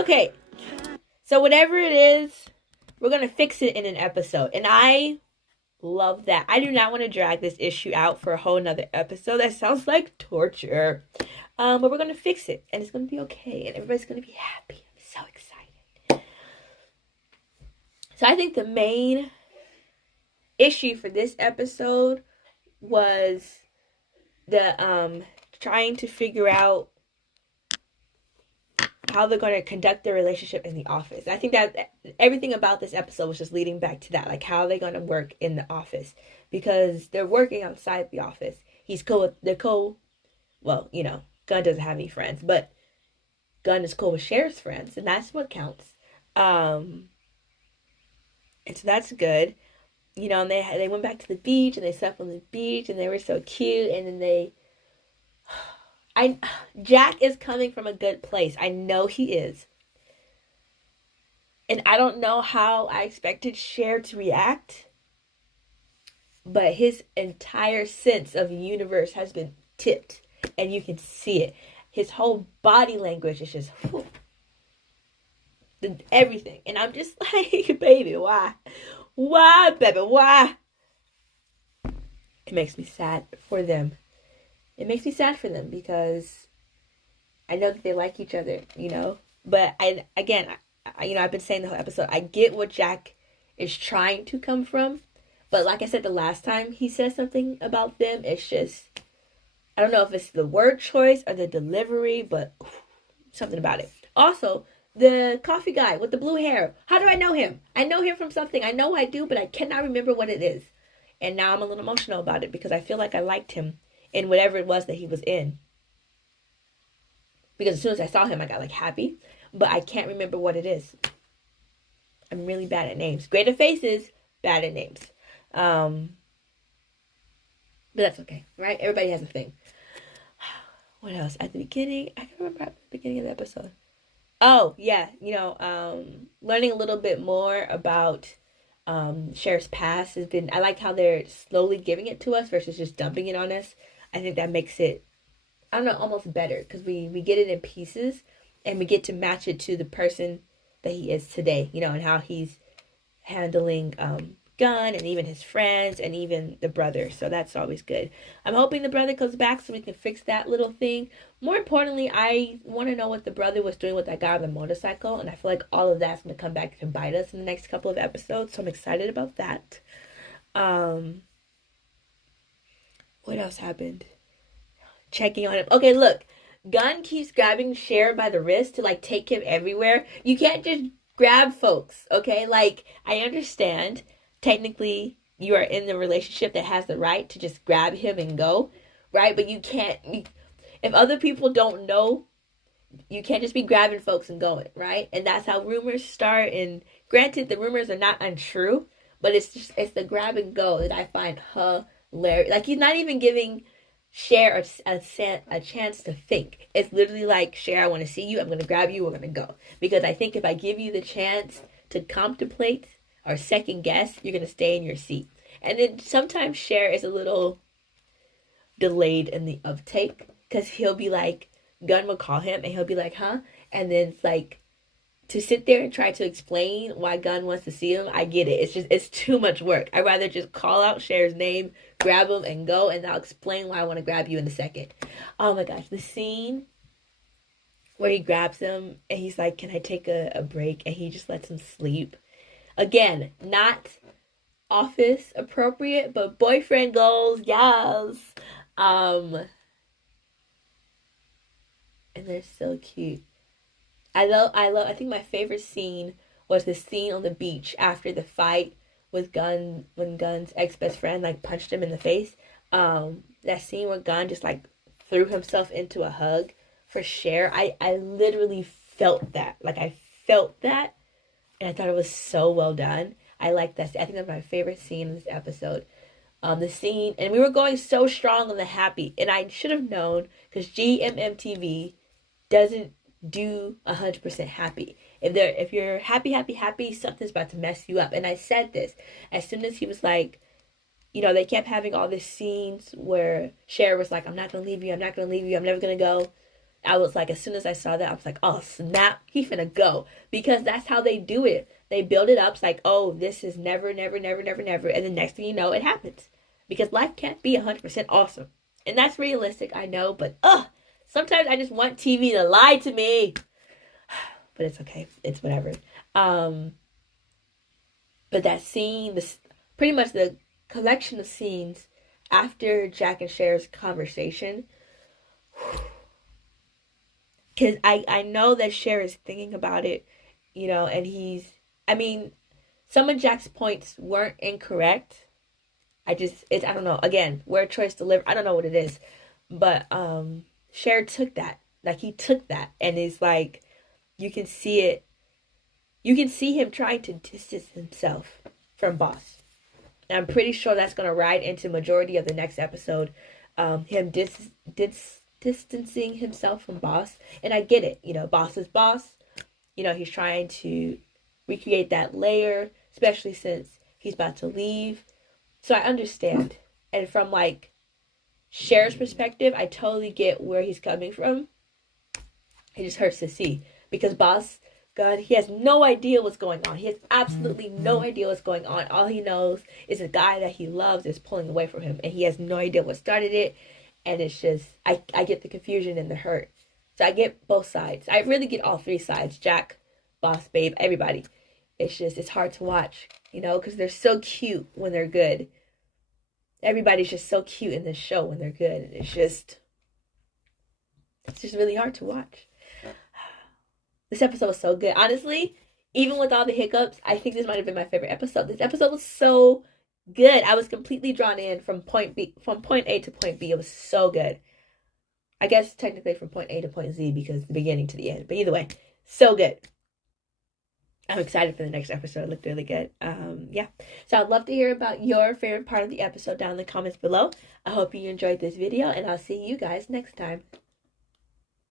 Okay, so whatever it is, we're gonna fix it in an episode, and I love that. I do not want to drag this issue out for a whole nother episode. That sounds like torture. But we're gonna fix it, and it's gonna be okay, and everybody's gonna be happy. I'm so excited. So I think the main issue for this episode was the trying to figure out how they're going to conduct their relationship in the office. I think that everything about this episode was just leading back to that, like how are they going to work in the office, because they're working outside the office. Well, Gunn doesn't have any friends, but Gunn is cool with Cher's friends, and that's what counts. And so that's good. And they went back to the beach, and they slept on the beach, and they were so cute, and then Jack is coming from a good place. I know he is. And I don't know how I expected Cher to react, but his entire sense of the universe has been tipped, and you can see it. His whole body language is just everything. And I'm just like, baby, why? Why, baby, why? It makes me sad for them. It makes me sad for them because I know that they like each other, But I've been saying the whole episode, I get what Jack is trying to come from. But like I said the last time he said something about them, it's just, I don't know if it's the word choice or the delivery, but something about it. Also, the coffee guy with the blue hair. How do I know him? I know him from something. I know I do, but I cannot remember what it is. And now I'm a little emotional about it because I feel like I liked him in whatever it was that he was in. Because as soon as I saw him, I got happy. But I can't remember what it is. I'm really bad at names. Great at faces, bad at names. But that's okay, right? Everybody has a thing. What else? At the beginning, I can remember at the beginning of the episode. Oh, yeah. Learning a little bit more about Cher's past has been, I like how they're slowly giving it to us versus just dumping it on us. I think that makes it, I don't know, almost better because we get it in pieces and we get to match it to the person that he is today, and how he's handling Gunn and even his friends and even the brother. So that's always good. I'm hoping the brother comes back so we can fix that little thing. More importantly, I want to know what the brother was doing with that guy on the motorcycle, and I feel like all of that's going to come back to bite us in the next couple of episodes, so I'm excited about that. What else happened? Checking on him. Okay, look. Gunn keeps grabbing Cher by the wrist to take him everywhere. You can't just grab folks, okay? I understand technically you are in the relationship that has the right to just grab him and go, right? But you can't, if other people don't know, you can't just be grabbing folks and going, right? And that's how rumors start. And granted, the rumors are not untrue, but it's the grab and go that I find hilarious. He's not even giving Cher a chance to think. It's literally Cher, I want to see you. I'm going to grab you. We're going to go. Because I think if I give you the chance to contemplate or second guess, you're going to stay in your seat. And then sometimes Cher is a little delayed in the uptake because he'll be Gunn will call him and he'll be huh? And then it's to sit there and try to explain why Gunn wants to see him, I get it. It's too much work. I'd rather just call out Cher's name, grab him, and go, and I'll explain why I want to grab you in a second. Oh my gosh, the scene where he grabs him and he's like, can I take a break? And he just lets him sleep. Again, not office appropriate, but boyfriend goals, yes. And they're so cute. I think my favorite scene was the scene on the beach after the fight with Gunn, when Gunn's ex-best friend punched him in the face. That scene where Gunn just threw himself into a hug for Cher. I literally felt that. I felt that, and I thought it was so well done. I like that. I think that's my favorite scene in this episode. The scene, and we were going so strong on the happy, and I should have known because GMMTV doesn't do 100% happy. If you're happy, something's about to mess you up. And I said this as soon as he was they kept having all these scenes where Cher was I'm not gonna leave you, I'm never gonna go. I was like, as soon as I saw that, I was like, oh snap, he finna go. Because that's how they do it. They build it up. It's like, oh, this is never, never, never, never, never. And the next thing you know, it happens. Because life can't be 100% awesome. And that's realistic, I know. But, sometimes I just want TV to lie to me. But it's okay. It's whatever. But that scene, pretty much the collection of scenes after Jack and Cher's conversation. Because I know that Cher is thinking about it, and some of Jack's points weren't incorrect. I don't know. Again, where choice to live, I don't know what it is. But Cher took that. Like, he took that. And it's like, you can see it. You can see him trying to distance himself from Boss. And I'm pretty sure that's going to ride into majority of the next episode. Him distancing himself from Boss. And I get it. Boss is Boss. He's trying to recreate that layer, especially since he's about to leave. So I understand. And from, like, Cher's perspective, I totally get where he's coming from. It just hurts to see. Because Boss, God, he has no idea what's going on. He has absolutely no idea what's going on. All he knows is a guy that he loves is pulling away from him. And he has no idea what started it. And it's just, I get the confusion and the hurt. So I get both sides. I really get all three sides. Jack, Boss, Babe, everybody. It's just, it's hard to watch, because they're so cute when they're good. Everybody's just so cute in this show when they're good. And it's just really hard to watch. This episode was so good. Honestly, even with all the hiccups, I think this might have been my favorite episode. This episode was so good. I was completely drawn in from point A to point B. It was so good. I guess technically from point A to point Z because the beginning to the end. But either way, so good. I'm excited for the next episode. It looked really good. Yeah. So I'd love to hear about your favorite part of the episode down in the comments below. I hope you enjoyed this video, and I'll see you guys next time.